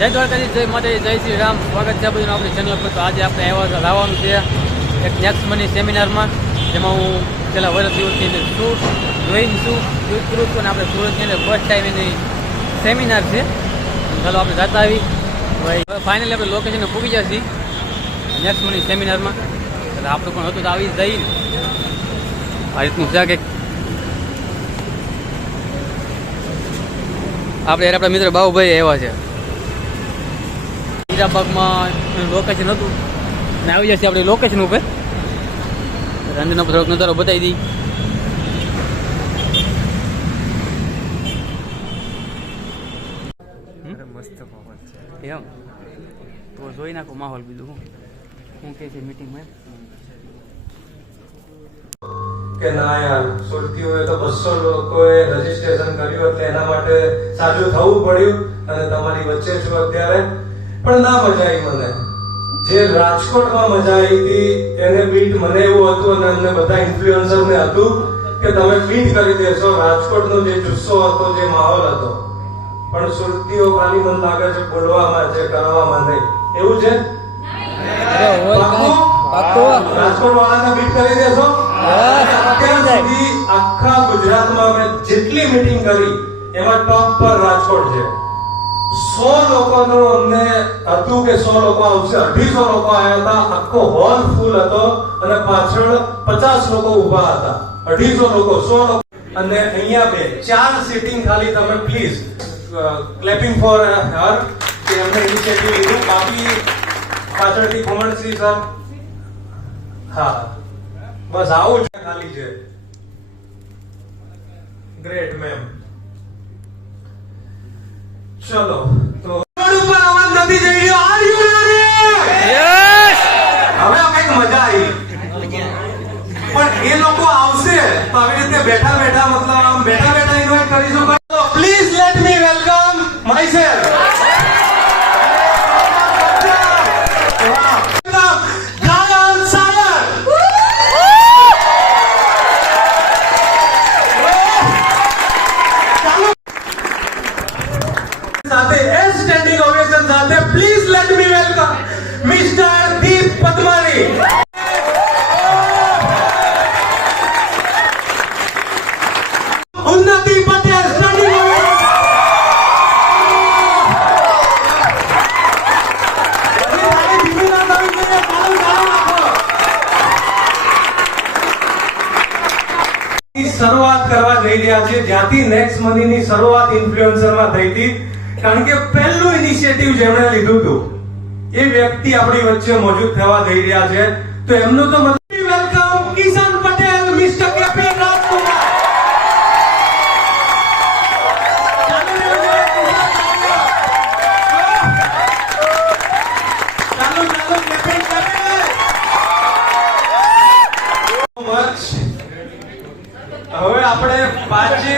જય દ્વારકાજી, જય માતાજી, જય શ્રી રામ. સ્વાગત છે બધું આપણી ચેનલ પર. તો આજે આપણે લાવવાનું છે એક નેક્સ્ટ મની સેમિનારમાં, જેમાં હું છેલ્લા વર્ષથી છું, ડ્રોઈંગ છું, યુઝ કરું છું, અને આપણે સુરતની અંદર ફર્સ્ટ ટાઈમ એની સેમિનાર છે. ચાલો આપણે જતા આવી. ફાઇનલી આપણે લોકેશને પૂગી ગયા છીએ નેક્સ્ટ મની સેમિનારમાં. એટલે આપણું પણ હતું તો આવી જઈ આ રીતનું છે કે આપણે આપણા મિત્ર બાબુભાઈ આવ્યા છે. હીરાબાગમાં લોકેશન હતું અને આવી જશે આપણે લોકેશન ઉપર. અંદરનો થોડોક નજારો બતાવી દઈ. મસ્ત એમ તો જોઈ નાખો માહોલ. બીજું શું કહે છે મીટિંગમાં કે ના યાર સુરતીઓએ તો 200 લોકોએ રજીસ્ટ્રેશન કર્યું એટલે એના માટે સાજું થવું પડ્યું અને તમારી વચ્ચે છું અત્યારે. પણ ના મજા આવી મને. જે રાજકોટમાં મજા આવી હતી એને બીટ મને એવું હતું અને અમને બધા ઇન્ફ્લુએન્સરને હતું કે તમે બીટ કરી દેશો. રાજકોટનો જે જુસ્સો હતો, જે માહોલ હતો. પણ સુરતીઓ ખાલી મને લાગે છે બોલવામાં છે, કરવામાં નહીં. એવું છે? રાજકોટ વાળાને બીટ કરી દેશો. આખા ગુજરાતમાં મેં જેટલી મીટિંગ કરી એમાં ટોપ પર રાજકોટ છે. 100 લોકોનો અમને હતું કે 100 લોકો આવશે. 250 લોકો આવ્યા હતા. આખો હોલ ફૂલ હતો અને પાછળ 50 લોકો ઉભા હતા. 250 લોકો, 100 લોકો. અને અહીંયા 4 સીટિંગ ખાલી. તમે પ્લીઝ ક્લેપિંગ ફોર હર કે એમને ઇનિશિયેટિવ લીધું. બાકી પાછળથી કોમળસિંહ સર, હા બસ આવું છે ખાલી છે. Great ma'am. ચલો તો ઉપર અવાજ નથી જઈ રહ્યો. Are you ready? યસ. હવે કઈક મજા આવી. પણ એ લોકો આવશે તો આવી રીતે બેઠા બેઠા, મતલબ આમ બેઠા બેઠા ઇન્વાઇટ કરીશું. Please let me welcome myself. Please let me welcome Mr. Deep Padmani. Unnati Patel, standing ovation. શરૂઆત કરવા જઈ રહ્યા છે જ્યાંથી નેક્સ્ટ મની ની શરૂઆત ઇન્ફ્લુએન્સરમાં થઈ હતી. કારણ કે પહેલું ઇનિશિયેટિવ જેમણે લીધું હતું એ વ્યક્તિ આપણી વચ્ચે મોજૂદ થવા જઈ રહ્યા છે. તો એમનું તો મતલબ welcome Kishan Patel, mister KP Rajkumar. હવે આપણે પાંચે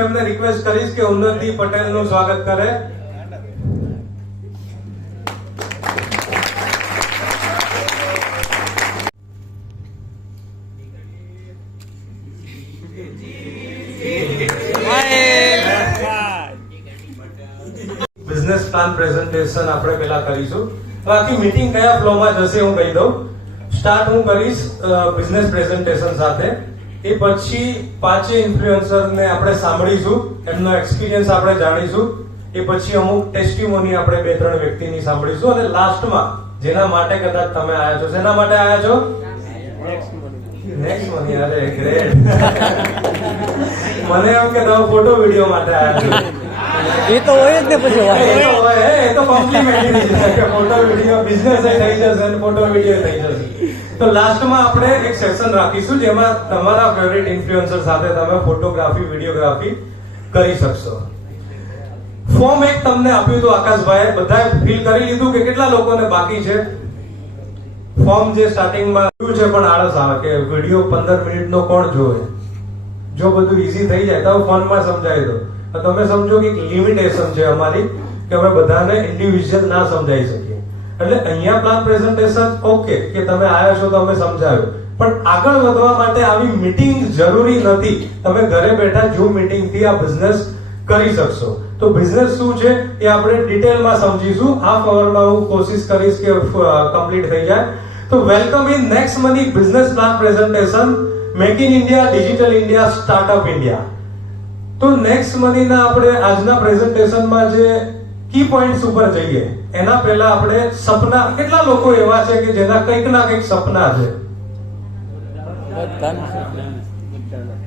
એમને રિક્વેસ્ટ કરીશ કે ઉન્નતિ પટેલ નું સ્વાગત કરે. બિઝનેસ પ્લાન પ્રેઝન્ટેશન આપણે પહેલા કરીશું. બાકી મીટિંગ કયા ફ્લોમાં જશે હું કહી દઉં. સ્ટાર્ટ હું કરીશ બિઝનેસ પ્રેઝન્ટેશન સાથે. એ પછી પાંચે ઇન્ફ્લુએન્સરને આપણે સાંભળીશું, એમનો એક્સપિરિયન્સ આપણે જાણીશું. એ પછી અમુક ટેસ્ટિમોની આપણે 2-3 વ્યક્તિની સાંભળીશું. અને લાસ્ટમાં જેના માટે કદાચ તમે આવ્યા છો, શેના માટે આવ્યા છો? Next money. અરે ગ્રેટ. મને એમ કે તમે ફોટો વિડીયો માટે આવ્યા છો. એ તો હોય જ ને. પછી એ તો કોમ્પ્લિમેન્ટરી છે કે ફોટો વિડીયો બિઝનેસ થઈ જશે અને ફોટો વિડીયો થઈ જશે. તો લાસ્ટમાં આપણે એક સેશન રાખીશું જેમાં તમારા ફેવરિટ ઇન્ફ્લુએન્સર સાથે તમે ફોટોગ્રાફી, વિડીયોગ્રાફી કરી શકશો. ફોર્મ એક તમને આપ્યું હતું આકાશભાઈ, બધાએ ફિલ કરી લીધું કે કેટલા લોકોને બાકી છે? ફોર્મ જે સ્ટાર્ટિંગમાં આવ્યું છે પણ આળસ આવે કે વિડીયો 15 મિનિટનો કોણ જોવે. જો બધું ઈઝી થઈ જાય તો ફોનમાં સમજાવી દો. તમે સમજો કે લિમિટેશન છે અમારી કે અમે બધાને ઇન્ડિવિજ્યુઅલ ના સમજાવી શકીએ. એટલે અહીંયા પ્લાન પ્રેઝન્ટેશન ઓકે કે તમે આવ્યા છો તો અમે સમજાવ્યું, પણ આગળ વધવા માટે આવી મીટિંગ જરૂરી નથી. તમે ઘરે બેઠા ઝૂમ મીટિંગ થી આ બિઝનેસ કરી શકશો. તો બિઝનેસ શું છે એ આપણે ડિટેલમાં સમજીશું. આ કવરમાં હું કોશિશ કરીશ કે કમ્પ્લીટ થઈ જાય. તો welcome in next money business plan presentation, make in India, digital India, startup India. તો નેક્સ્ટ મનીના આપણે આજના પ્રેઝન્ટેશનમાં જે કી પોઈન્ટ્સ ઉપર જઈએ એના પહેલા આપણે સપના, કેટલા લોકો એવા છે કે જેના કંઈક ના કંઈક સપના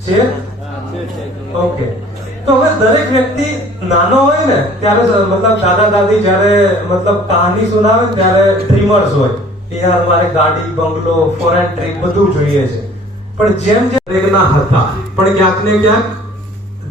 છે? ઓકે. તો હવે દરેક વ્યક્તિ નાનો હોય ને ત્યારે મતલબ દાદા દાદી જ્યારે મતલબ કહાની સુનાવે ને ત્યારે ડ્રીમર્સ હોય કે યાર મારે ગાડી, બંગલો, ફોરેન ટ્રીપ બધું જોઈએ છે. પણ જેમ જેમ દરેકના હતા પણ ક્યાંક ને ક્યાંક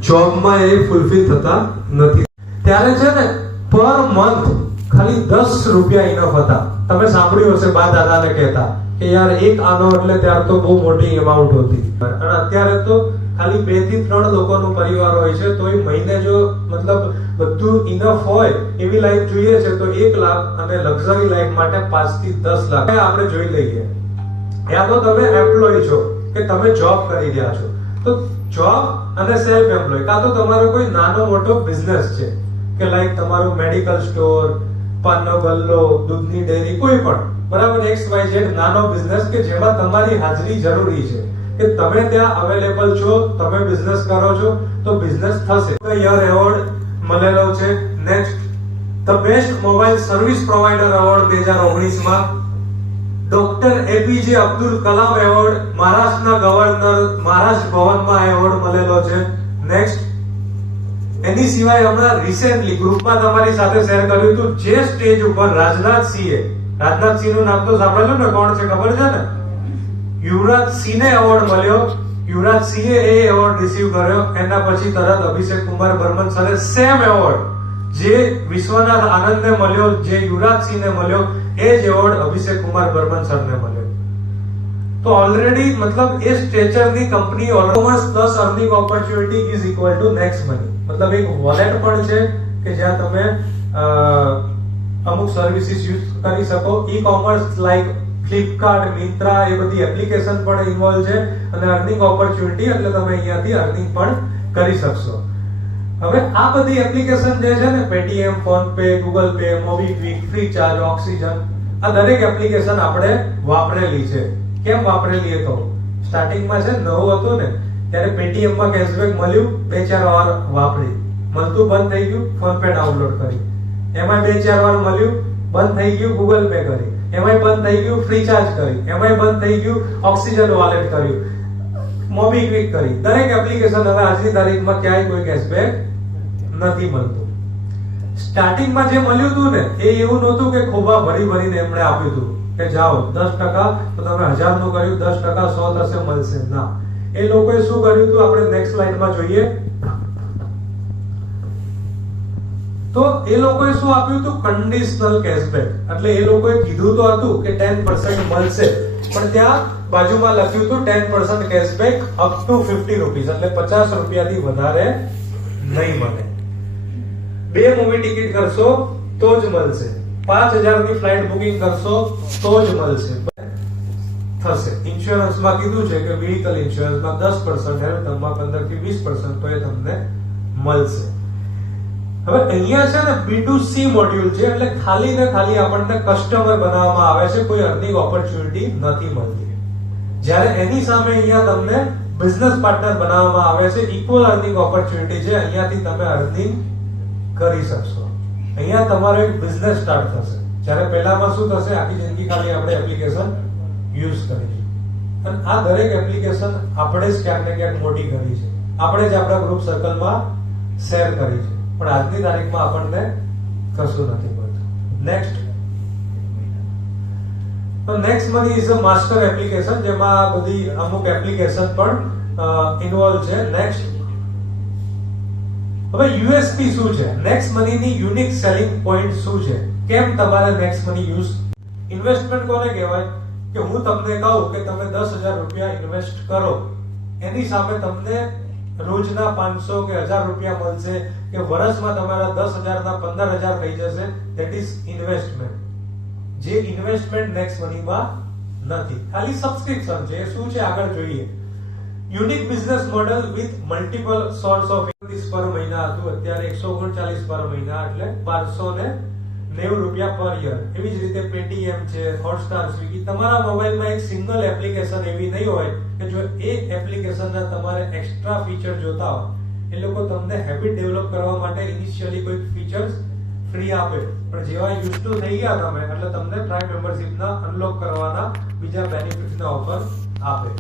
જોબમાં એ ફૂલફિલ થતા નથી. ત્યારે છે ને પર મંથ ખાલી 10 રૂપિયા ઇનફ હતા. તમે સાંભળ્યું હશે બા દાદાને કહેતા કે યાર એક આનો એટલે ત્યારે તો બહુ મોટી અમાઉન્ટ હતી. અને અત્યારે તો ખાલી 2 થી 3 લોકોનો પરિવાર હોય છે તો એ મહિને જો મતલબ બધું ઇનફ હોય એવી લાઈફ જોઈએ છે તો 1 લાખ અને લક્ઝરી લાઈફ માટે 5 થી 10 લાખ આપણે જોઈ લઈએ. યા તો તમે એમ્પ્લોય છો કે તમે જોબ કરી રહ્યા છો, તો જોબ અને સેલ્ફ એમ્પ્લોય કાં તો તમારો કોઈ નાનો મોટો બિઝનેસ છે કે લાઈક તમારું મેડિકલ સ્ટોર, પાનનો ગલ્લો, દૂધની ડેરી, કોઈ પણ બરાબર XYZ નાનો બિઝનેસ કે જેમાં તમારી હાજરી જરૂરી છે કે તમે ત્યાં અવેલેબલ છો, તમે બિઝનેસ કરો છો તો બિઝનેસ થશે. યર એવોર્ડ મળેલો છે. Next the best mobile service provider award 2019 માં. Doctor APJ Abdul Kalam award મહારાષ્ટ્રના ગવર્નર મહારાષ્ટ્ર ભવનમાં એવોર્ડ મળેલો છે. નેક્સ્ટ એની સિવાય હમણાં રિસેન્ટલી ગ્રુપમાં તમારી સાથે શેર કર્યું હતું જે સ્ટેજ ઉપર રાજનાથસિંહ નું નામ તો સાંભળેલું ને, કોણ છે ખબર છે ને? યુવરાજ સિંહને એવોર્ડ મળ્યો. યુવરાજ સિંહે એ એવોર્ડ રિસીવ કર્યો. એના પછી તરત અભિષેક કુમાર બર્મન સરે સેમ એવોર્ડ જે વિશ્વનાથ આનંદને મળ્યો, જે યુવરાજ સિંહને મળ્યો, એ જ એવોર્ડ અભિષેક કુમાર બર્મન સરને મળ્યો. તો ઓલરેડી મતલબ એ સ્ટ્રેચરની company commerce plus earning opportunity is equal to next money. મતલબ એક વોલેટ પણ છે કે જ્યાં તમે અમુક સર્વિસીસ યુઝ કરી શકો. E commerce like Flipkart, Myntra, એ બધી એપ્લિકેશન પણ ઇન્વોલ્વ છે. અને અર્નિંગ ઓપોર્ચ્યુનિટી એટલે તમે અહીંયાથી અર્નિંગ પણ કરી શકશો. હવે આ બધી એપ્લિકેશન જે છે ને, Paytm, phone pay, Google pay, MobiKwik, Freecharge, oxygen, આ દરેક એપ્લિકેશન આપણે વાપરેલી છે. કેમ વાપરેલી એ કહું. સ્ટાર્ટિંગમાં છે નવું હતું ને ત્યારે પેટીએમ માં કેશબેક મળ્યું, 2-4 વાર વાપરી, મળતું બંધ થઈ ગયું, ફોન પે ડાઉનલોડ કરી, એમાં 2-4 વાર મળ્યું, બંધ થઈ ગયું, ગૂગલ પે કરી, એમાંય બંધ થઈ ગયું, ફ્રીચાર્જ કરી, એમાંય બંધ થઈ ગયું, ઓક્સિજન વોલેટ કર્યું, મોબીક્વિક કરી. દરેક એપ્લિકેશન હવે આજની તારીખમાં ક્યાંય કોઈ કેશબેક નથી મળતું. સ્ટાર્ટિંગમાં જે મળ્યું હતું ને એ એવું નહોતું કે ખોબા ભરી ભરીને એમણે આપ્યું હતું કે જાઓ 10% તો તમે 1000 નું કર્યું, 10% 100 થશે મળશે. ના, એ લોકોએ શું કર્યું હતું આપણે નેક્સ્ટ સ્લાઇડમાં જોઈએ. તો એ લોકોએ શું આપ્યું હતું? Conditional cashback. એટલે એ લોકોએ કીધું તો હતું કે 10% મળશે, પણ ત્યાં બાજુમાં લખ્યું હતું 10% કેશબેક અપ ટુ 50 રૂપીસ, એટલે 50 રૂપિયાથી વધારે નહીં મળે. 2 મૂવી ટિકિટ કરશો તો જ મળશે, 5000 ની ફ્લાઇટ બુકિંગ કરશો તો જ મળશે થશે. ઇન્સ્યોરન્સમાં કીધું છે કે વ્હીકલ ઇન્સ્યોરન્સમાં 10%, હેલ્થમાં 15 થી 20% તો એ તમને મળશે. હવે અહીંયા છે ને B2C મોડ્યુલ છે, એટલે ખાલી ને ખાલી આપણને કસ્ટમર બનાવવામાં આવે છે, કોઈ અર્નિંગ ઓપોર્ચ્યુનિટી નથી મળતી. જ્યારે એની સામે અહીંયા તમને બિઝનેસ પાર્ટનર બનાવવામાં આવે છે, ઇક્વલ અર્નિંગ ઓપોર્ચ્યુનિટી છે, અહીંયાથી તમે અર્નિંગ કરી શકશો. અહીંયા તમારો એક બિઝનેસ સ્ટાર્ટ થશે. જ્યારે પહેલામાં શું થશે, આખી જિંદગી ખાલી આપણે એપ્લિકેશન યુઝ કરીશું. અને આ દરેક એપ્લિકેશન આપણે જ ક્યાંક ને ક્યાંક મોટી કરી છે, આપણે જ આપણા ગ્રુપ સર્કલમાં શેર કરી છે, પણ આજની તારીખમાં આપણને કશું નથી મળતું. નેક્સ્ટ તો next money is a master application, જેમાં બધી અમુક એપ્લિકેશન પણ ઇન્વોલ્વ છે. નેક્સ્ટ હવે યુએસપી શું છે? નેક્સ્ટ મની ની યુનિક સેલિંગ પોઈન્ટ શું છે? કેમ તમારે નેક્સ્ટ મની યુઝ? ઇન્વેસ્ટમેન્ટ કોને કહેવાય? કે હું તમને કહું કે તમે 10000 રૂપિયા ઇન્વેસ્ટ કરો, એની સામે તમને રોજના 500 કે 1000 રૂપિયા મળશે, કે વર્ષમાં તમારા 10000 ના 15000 થઈ જશે. That is investment. જે ઇન્વેસ્ટમેન્ટ નેક્સ્ટ મનીમાં નથી, ખાલી સબસ્ક્રિપ્શન છે. એ શું છે આગળ જોઈએ. Unique business model with multiple source of income પર મહિના હતું, અત્યારે 139 પર મહિના એટલે 1290 રૂપિયા પર યર. એવી જ રીતે પેટીએમ છે, હોટસ્ટાર, સ્વિગી, તમારા મોબાઈલમાં એક સિંગલ એપ્લિકેશન એવી નહીં હોય કે જો એ એપ્લિકેશનના તમારે એક્સ્ટ્રા ફીચર જોતા હોય, એ લોકો તમને હેબિટ ડેવલપ કરવા માટે ઇનિશિયલી કોઈ ફીચર્સ ફ્રી આપે, પણ જેવા યુઝ ટુ થઈ ગયા તમે એટલે તમને પ્રાઇમ મેમ્બરશિપના અનલોક કરવાના બીજા બેનિફિટ્સના ઓફર આપે.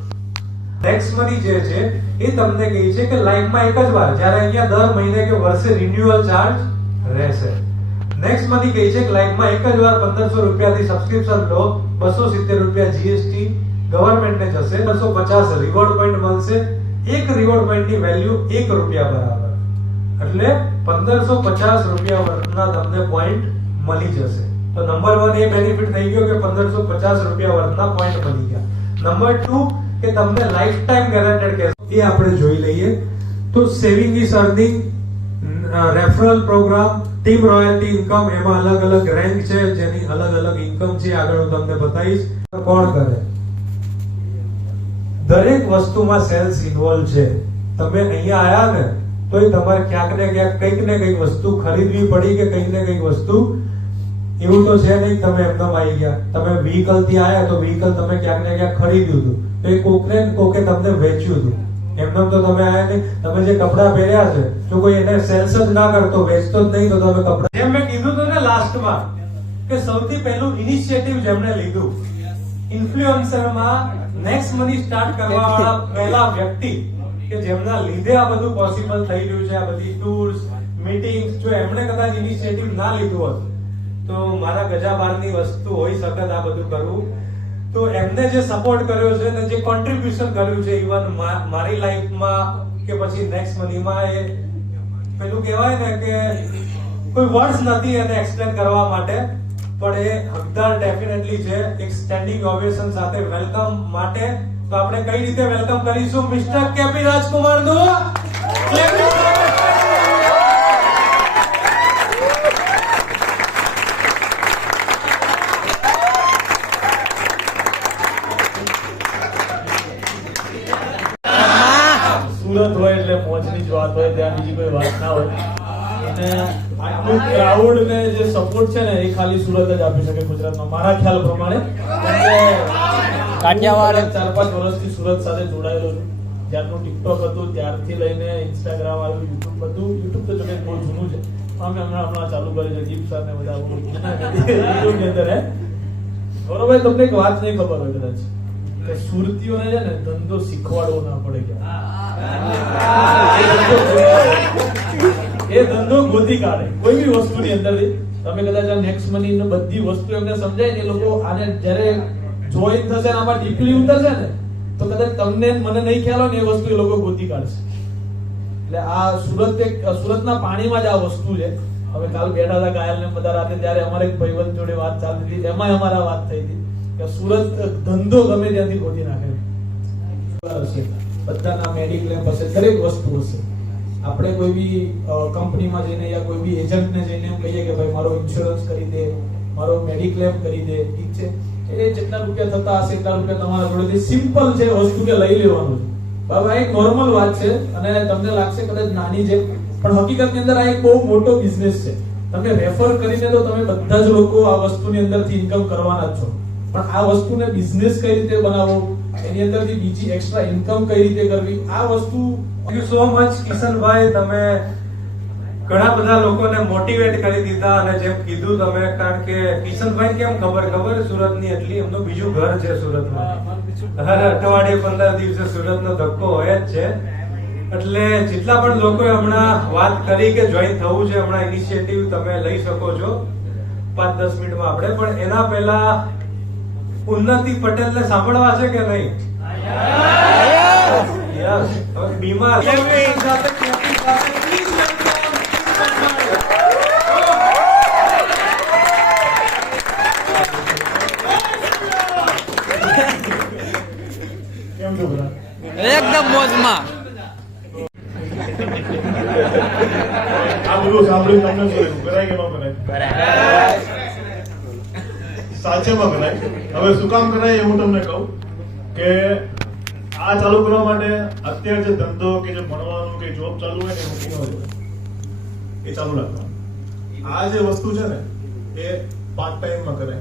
નેક્સ્ટ મની જે છે એ તમને કહે છે કે લાઈફમાં એક જ વાર, જ્યારે અહીંયા દર મહિને કે વર્ષે રિન્યુઅલ ચાર્જ રહેશે. નેક્સ્ટ મની કહે છે કે લાઈફમાં એક જ વાર 1500 રૂપિયાથી સબસ્ક્રિપ્શન લો, 270 રૂપિયા જીએસટી ગવર્મેન્ટને જશે, 250 રિવોર્ડ પોઈન્ટ મળશે. એક રિવોર્ડ પોઈન્ટની વેલ્યુ 1 રૂપિયા બરાબર, એટલે 1550 રૂપિયા વર્થના તમને પોઈન્ટ મળી જશે. તો નંબર 1 એ બેનિફિટ થઈ ગયો કે 1550 રૂપિયા વર્થના પોઈન્ટ મળી ગયા. નંબર 2 કે તમને લાઈફ ટાઈમ ગેરંટેડ કેશ, એ આપણે જોઈ લઈએ. તો saving is earning, referral programme, team royalty income, એમાં અલગ અલગ રેન્ક છે જેની અલગ અલગ ઇન્કમ છે, આગળ હું તમને બતાવીશ. કોણ કરે? દરેક વસ્તુમાં સેલ્સ ઇન્વોલ્વ છે. તમે અહીંયા આયા ને તોય તમારે ક્યાંક ને ક્યાંક કંઈક ને કંઈક વસ્તુ ખરીદવી પડી કે કંઈક ને કંઈક વસ્તુ, એવું તો છે નહીં તમે એમનેમ આવી ગયા. તમે વ્હીકલ થી આયા તો વ્હીકલ તમે ક્યાંક ને ક્યાંક ખરીદ્યું હતું, તો એ કોકે તમને વેચ્યું હતું. એમનેમ તો તમે આયા નહીં. તમે જે કપડા પહેર્યા છે, જો કોઈ એને સેલ્સ જ ના કરતો, વેચતો જ નહીં, તો તમે કપડા, જેમ મેં કીધું હતું ને લાસ્ટમાં કે સૌથી પહેલું ઇનિશિયેટિવ જેમણે લીધું ઇન્ફ્લુએન્સરમાં નેક્સ્ટ મની સ્ટાર્ટ કરવા વાળા પહેલા વ્યક્તિ કે જેમના લીધે આ બધું પોસિબલ થઈ રહ્યું છે, આ બધી ટૂર્સ, મીટિંગ્સ, જો એમણે કદાચ ઇનિશિયેટિવ ના લીધું હોત તો મારા ગજા બારની વસ્તુ હોઈ શકે આ બધું કરવું. તો એમને જે સપોર્ટ કર્યો છે ને જે કોન્ટ્રીબ્યુશન કર્યું છે ઇવન મારી લાઈફમાં કે પછી નેક્સ્ટ મનીમાં, એ પેલું કહેવાય ને કે કોઈ વર્ડ્સ નથી એને એક્સપ્લેન કરવા માટે, પણ એ હકદાર ડેફિનેટલી છે. એક સ્ટેન્ડિંગ ઓવેશન સાથે વેલકમ માટે. તો આપણે કઈ રીતે વેલકમ કરીશું મિસ્ટર કેપી રાજકુમારનું? સુરત હોય એટલે મોજની જ વાત હોય, ત્યાં બીજી કોઈ વાત ના હોય. અને આટલું ક્રાઉડ ને જે સપોર્ટ છે ને એ ખાલી સુરત જ આપી શકે ગુજરાતમાં, મારા ખ્યાલ પ્રમાણે. કાઠિયાવાડ 4-5 વર્ષથી સુરત સાથે જોડાયેલો છું. જ્યારનું ટિકટોક હતું ત્યારથી લઈને ઇન્સ્ટાગ્રામ આવ્યું, યુટ્યુબ, બધું. યુટ્યુબ તો જોકે બહુ જૂનું છે, અમે હમણાં ચાલુ કર્યું છે. દીપ સર ને બધા યુટ્યુબ ની અંદર. બરોબર, તમને એક વાત નહીં ખબર હોય કદાચ કે સુરતીઓને છે ને ધંધો શીખવાડવો ના પડે કે એ ધંધો ગોતી કાઢે કોઈ બી વસ્તુની અંદરથી. તમે કદાચ આ નેક્સ્ટ મની ને બધી વસ્તુ એમને સમજાય ને, એ લોકો આને જ્યારે જોઈન થશે ને આમાં ડીપલી ઉતરશે ને તો કદાચ તમને મને નહીં ખ્યાલ હોય ને એ વસ્તુ એ લોકો ગોતી કાઢશે. એટલે આ સુરતના પાણીમાં જ આ વસ્તુ છે. હવે કાલ બેઠા હતા કાયલ ને બધા રાતે, ત્યારે અમારે એક ભાઈબંધ જોડે વાત ચાલતી હતી, એમાં અમારા વાત થઈ હતી કે સુરત ધંધો ગમે ત્યાંથી ગોતી નાખે છે. બધાના મેડિક્લેમ હશે, દરેક વસ્તુ હશે. આપણે કોઈ બી કંપનીમાં જઈને યા કોઈ બી એજન્ટને જઈને એમ કહીએ કે ભાઈ મારો ઇન્સ્યોરન્સ કરી દે, મારો મેડિક્લેમ કરી દે, ઠીક છે, એ જેટલા રૂપિયા થતા હશે એટલા રૂપિયા તમારા જોડેથી સિમ્પલ છે વસ્તુ કે લઈ લેવાનું છે. બાબા એક નોર્મલ વાત છે અને તમને લાગશે કદાચ નાની છે, પણ હકીકતની અંદર આ એક બહુ મોટો બિઝનેસ છે. તમે રેફર કરીને તો તમે બધા જ લોકો આ વસ્તુની અંદરથી ઇન્કમ કરવાના જ છો, પણ આ વસ્તુને બિઝનેસ કઈ રીતે બનાવવો, એની અંદરથી બીજી એક્સ્ટ્રા ઇન્કમ કઈ રીતે કરવી, આ વસ્તુ. Thank you so much Kishanbhai, તમે ઘણા બધા લોકોને મોટિવેટ કરી દીધા. અને જેમ કીધું તમે, કારણ કે કિશનભાઈ કેમ ખબર સુરતની એટલી, એમનું બીજું ઘર છે સુરતમાં. હર અઠવાડિયે 15 દિવસે સુરતનો ધક્કો હોય જ છે. એટલે જેટલા પણ લોકોએ હમણાં વાત કરી કે જોઈન થવું છે, હમણાં ઇનિશિયેટિવ તમે લઈ શકો છો 5-10 મિનિટમાં આપણે. પણ એના પહેલા ઉન્નતિ પટેલને સાંભળવા છે કે નહીં? યસ. હવે બીમાર કેમ છો બધા? એકદમ મોજમાં. આ બધું સાંભળીને તમને શું લાગ્યું? કરાય કે ન કરાય? સાચેમાં કરાય. હવે શું કામ કરાય એ હું તમને કહું કે આ ચાલુ કરવા માટે અત્યારે જે ધંધો કે જે ભણવાનું કે જોબ ચાલુ હોય ને એ મૂકી ન દેવાય. એ ચાલુ રાખવાનું. આ જે વસ્તુ છે ને એ પાર્ટ ટાઈમમાં કરે.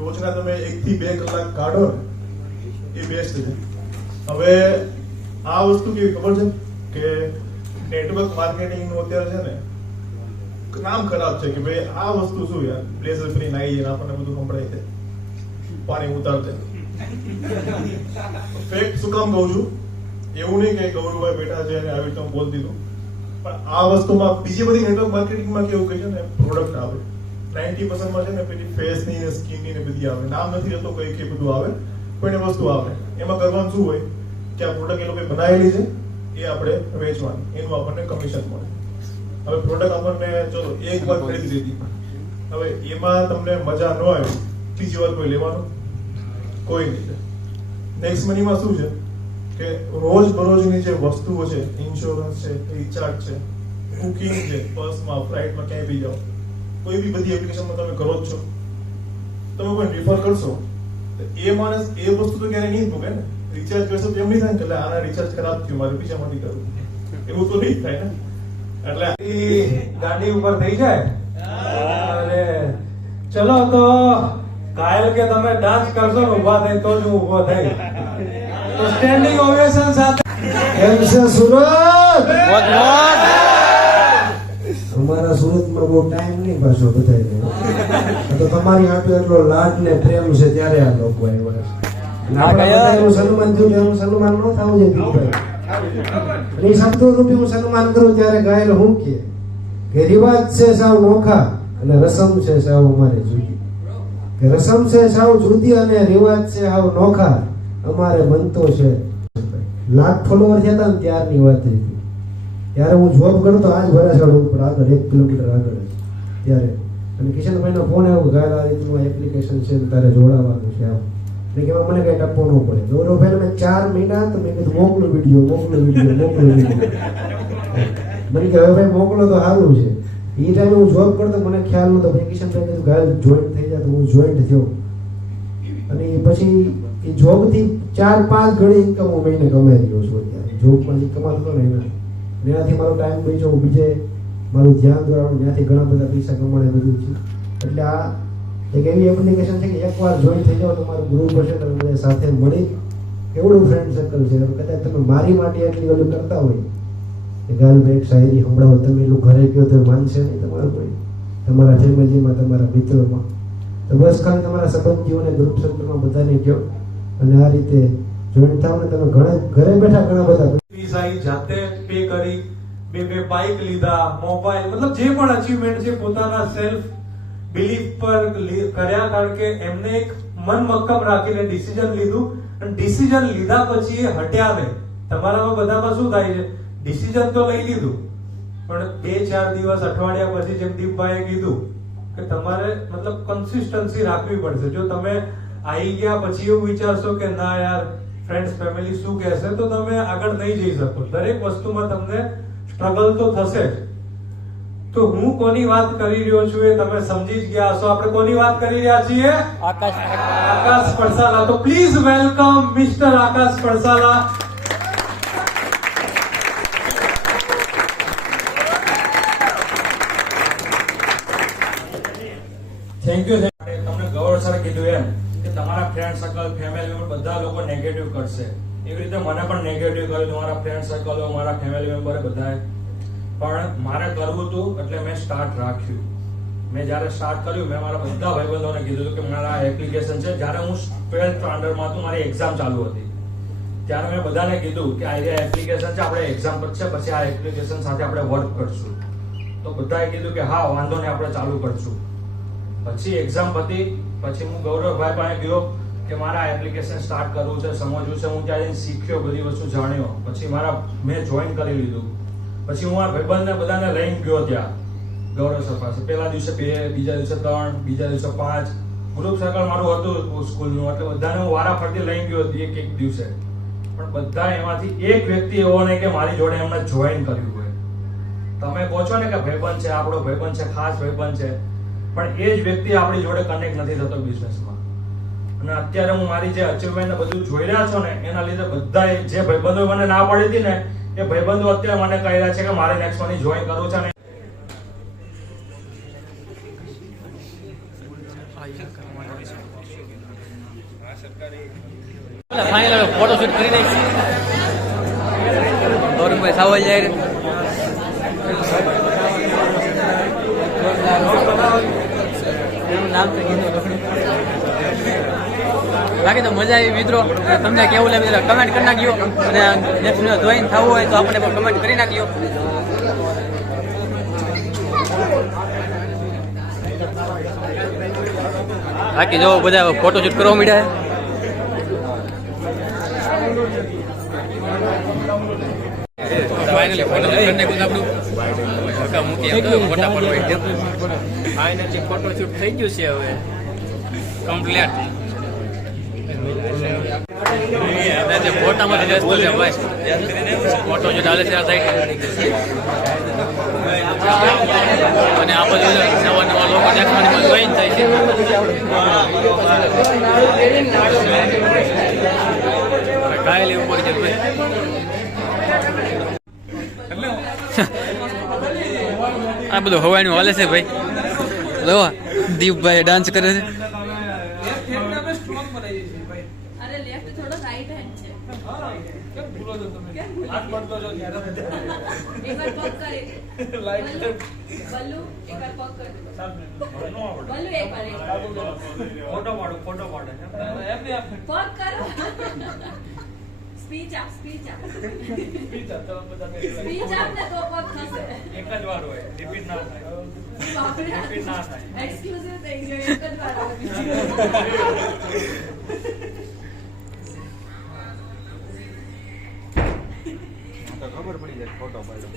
રોજના તમે 1 થી 2 કલાક કાઢો ને એ બેસ્ટ છે. હવે આ વસ્તુ કેવી ખબર છે કે નેટવર્ક માર્કેટિંગ નું અત્યારે છે ને નામ ખરાબ છે કે ભાઈ આ વસ્તુ શું યાર બ્લેઝર કરીને આવી જાય આપણને બધું સંભળાય છે પાણી ઉતારતે. ફેક્ટ શું કામ કહું છું, એવું નહીં કે ગૌરવભાઈ બેઠા છે અને આવી રીતે હું બોલ દીધું, પણ આ વસ્તુમાં બીજી બધી નેટવર્ક માર્કેટિંગમાં કેવું કે છે ને પ્રોડક્ટ આવે 90% માં છે ને પેલી ફેસની ને સ્કિનની ને બધી આવે, નામ નથી રહેતો કઈ કે બધું આવે પણ એ વસ્તુ આવે. એમાં કરવાનું શું હોય કે આ પ્રોડક્ટ એ લોકોએ બનાવેલી છે એ આપણે વેચવાની, એનું આપણને કમિશન મળે. હવે પ્રોડક્ટ આપણને ચલો એક વાર ખરીદી લીધી, હવે એમાં તમને મજા ન આવે બીજી વાર કોઈ લેવાનું કોઈ નહીં. નેક્સ્ટ મનીમાં શું છે કે રોજ બરોજની જે વસ્તુઓ છે, ઇન્સ્યોરન્સ છે, રિચાર્જ છે, બુકિંગ છે, બસમાં ફ્લાઇટમાં ક્યાંય બી જાઓ, કોઈ બી બધી એપ્લિકેશનમાં તમે કરો જ છો, તમે કોઈ રિફર કરશો તો એ માણસ એ વસ્તુ તો ક્યારે નહીં ભોગે ને. રિચાર્જ કરશો તો એમ નહીં થાય ને કે આના રિચાર્જ ખરાબ થયું મારે બીજામાંથી કરવું, એવું તો નહીં થાય ને. એટલે ગાડી ઉપર થઈ જાય. અરે ચલો તો ઘાયલ કે તમે ડાન્સ કરશો ને ઉભા થઈ તો જ હું ઉભો થઈ. તો સ્ટેન્ડિંગ ઓવેશન સાથે કેમ છે સુરત? મોજ મોજ. અમારા સુરતમાં બહુ ટાઈમ નહીં પાછો બધાને. તો તમારી હાટુ એટલો લાડ ને પ્રેમ છે ત્યારે આ લોકો આવ્યા છે. અને આપણા બધાનું સન્માન થયું એનું સન્માન ન થવું જોઈએ દીપભાઈ. એ શબ્દો રૂપે હું સન્માન કરું ત્યારે ઘાયલ હું કે રિવાજ છે સાવ નોખા અને રસમ છે સાવ અમારે જુદી. કે રસમ છે સાવ જુદી અને રિવાજ છે સાવ નોખા અમારે બનતો છે. લાખ ફોલોવર થયા હતા ને ત્યારની વાત હતી. ત્યારે હું જોબ કરતો આજ વરાછડ ઉપર આગળ 1 કિલોમીટર આગળ જ ત્યારે. અને કિશનભાઈનો ફોન આવ્યો ઘાયલ આ રીતનું એપ્લિકેશન છે તારે જોડાવાનું છે આમ. એટલે કે મને કઈ ટપ્પો ન પડે. ગૌરવભાઈ મેં 4 મહિના તો મેં કીધું મોકલો વિડીયો. મને કે હવે ભાઈ મોકલો તો સારું છે. એ ટાઈમે હું જોબ કરતો મને ખ્યાલ નતો. ભાઈ કિશનભાઈ કીધું ઘાયલ જોઈન્ટ થઈ જાય તો હું જોઈન્ટ થયો. અને પછી એ જોબથી 4-5 ગણી ઇન્કમ હું મહિને કમાઈ રહ્યો છું અત્યારે. જોબમાંથી કમાતો ને એનાથી મારો ટાઈમ બચ્યો, હું બીજે મારું ધ્યાન દોરાવું, ત્યાંથી ઘણા બધા પૈસા કમાડે બધું છે. એટલે આ એક એવી એપ્લિકેશન છે કે એકવાર જોઈન થઈ જાઓ તમારું ગ્રુપ હશે તમે બધા સાથે મળી કેવડું ફ્રેન્ડ સર્કલ છે. કદાચ તમે મારી માટે એટલી ઓલું કરતા હોય કે ગાલભાઈ એક શાયરી સંભળાવો, તમે એનું ઘરે કહો તો માનશે નહીં તમારું કોઈ, તમારા ફેમિલીમાં, તમારા મિત્રોમાં. તો બસ ખાલી તમારા સંબંધીઓને ગ્રુપ સર્કલમાં બધાને કહો અને આ રીતે જોઈન થાવ ને તમે ઘરે બેઠા ઘણા બધા ફીસ આવી જાતે પે કરી, 2 બાઇક લીધા, મોબાઈલ, મતલબ જે પણ અચીવમેન્ટ છે પોતાના સેલ્ફ બિલીફ પર કર્યા. કારણ કે એમને એક મન મક્કમ રાખીને ડિસિઝન લીધું અને ડિસિઝન લીધા પછી એ હટ્યા નહીં. તમારામાં બધામાં શું થાય છે, ડિસિઝન તો લઈ લીધું પણ 2-4 દિવસ અઠવાડિયા પછી જેમ દીપભાઈએ કીધું કે તમારે મતલબ કન્સિસ્ટન્સી રાખવી પડશે. જો તમે આવી ગયા પછી એવું વિચારશો કે ના યાર ફ્રેન્ડ્સ ફેમિલી શું કહેશે, તો તમે આગળ નહીં જઈ શકો. દરેક વસ્તુમાં તમને સ્ટ્રગલ તો થશે જ. તો હું કોની વાત કરી રહ્યો છું એ તમે સમજી જ ગયા હશો. આપણે કોની વાત કરી રહ્યા છીએ? આકાશ પડસાલા. તો please welcome mister Akash Padsala. Thank you. તમને ગૌરવ સર કીધું એમ કે તમારા ફ્રેન્ડ સર્કલ, ફેમિલી મેમ્બર બધા લોકો નેગેટિવ કરશે. એવી રીતે મને પણ નેગેટિવ કર્યું, તમારા ફ્રેન્ડ સર્કલ, મારા ફેમિલી મેમ્બર બધાએ. પણ મારે કરવું હતું એટલે મેં સ્ટાર્ટ રાખ્યું. મેં જ્યારે સ્ટાર્ટ કર્યું મેં મારા બધા ભાઈબંધોને કીધું કે મારા એપ્લિકેશન છે. જ્યારે હું 12th સ્ટાન્ડર્ડમાં હતું, મારી એક્ઝામ ચાલુ હતી, ત્યારે મેં બધાને કીધું કે આ એપ્લિકેશન છે, આપણે એક્ઝામ પતશે પછી આ એપ્લિકેશન સાથે આપણે વર્ક કરશું. તો બધાએ કીધું કે હા વાંધો નહીં આપણે ચાલુ કરશું. પછી એક્ઝામ પતી પછી હું ગૌરવભાઈ પાસે ગયો કે મારા એપ્લિકેશન સ્ટાર્ટ કરવું છે, સમજવું છે. હું ત્યાં શીખ્યો, બધી વસ્તુ જાણ્યો. પછી મેં જોઈન કરી લીધું. પછી હું મારા ભાઈબંધને બધાને લઈને ગયો ત્યાં ગૌરવ સર પાસે. પહેલા દિવસે 2, બીજા દિવસે 3, બીજા દિવસે 5 ગ્રુપ સર્કલ મારું હતું સ્કૂલનું. એટલે બધાને હું વારાફરતી લઈને ગયો એક દિવસે. પણ બધા એમાંથી એક વ્યક્તિ એવો નહીં કે મારી જોડે એમને જોઈન કર્યું હોય. તમે કહો છો ને કે ભાઈબંધ છે, આપણો ભાઈબંધ છે, ખાસ ભાઈબંધ છે, પણ એ જ વ્યક્તિ આપણી જોડે કનેક્ટ નથી થતો બિઝનેસમાં. અને અત્યારે હું મારી જે અચીવમેન્ટ બધું જોઈ રહ્યા છો ને એના લીધે બધા જે ભાઈબંધો મને ના પાડી હતી ને એ ભાઈબંધો અત્યારે મને કહી રહ્યા છે કે મારે નેક્સ્ટ મની જોઈન કરવું છે. ફાઇનલ હવે ફોટોશૂટ કરી દઈશ. ગૌરવભાઈ સાવલ જાય રે. એનું નામ તો કીધું. બાકી તો મજા આવી મિત્રો. તમને કેવું લાગ્યું કમેન્ટ કરી નાખ્યો અને નેક્સ્ટ જોઈન થવું હોય તો આપણે પણ કમેન્ટ કરી નાખ્યો. બાકી જો બધા ફોટોશૂટ કરવા મળ્યા. ફાઇનલી ફોટોશૂટ કરી નાખ્યું આપણું. મૂકી ફોટા પડવા ફાઇનલી ફોટોશૂટ થઈ ગયું છે હવે કમ્પ્લીટ. ફોટામાં વ્યસ્ત છે ભાઈ. ફોટો જો ચાલે છે આ સાઈડ અને આ બધું નવા નવા લોકો નેક્સ્ટ જોઈન થાય છે. કાંઈ લેવું પડે છે ભાઈ. આ બધું હવાનું હાલે છે ભાઈ. જોવા દીપભાઈ ડાન્સ કરે છે. अरे लेफ्ट थोड़ा राइट हैंड છે हाथ पकड़ो जो एक बार पग करे बल्लू एक बार पग कर बल्लू एक बार ફોટો પાડો पग करो स्पीच आप स्पीच आप ने तो पग થશે એક જ વાર હોય, રિપીટ ના થાય. રિપીટ ના થાય. એક્સક્લુઝિવ થઈ ગયો એક જ વાર આવે ખબર પડી જાય ફોટો પાડો.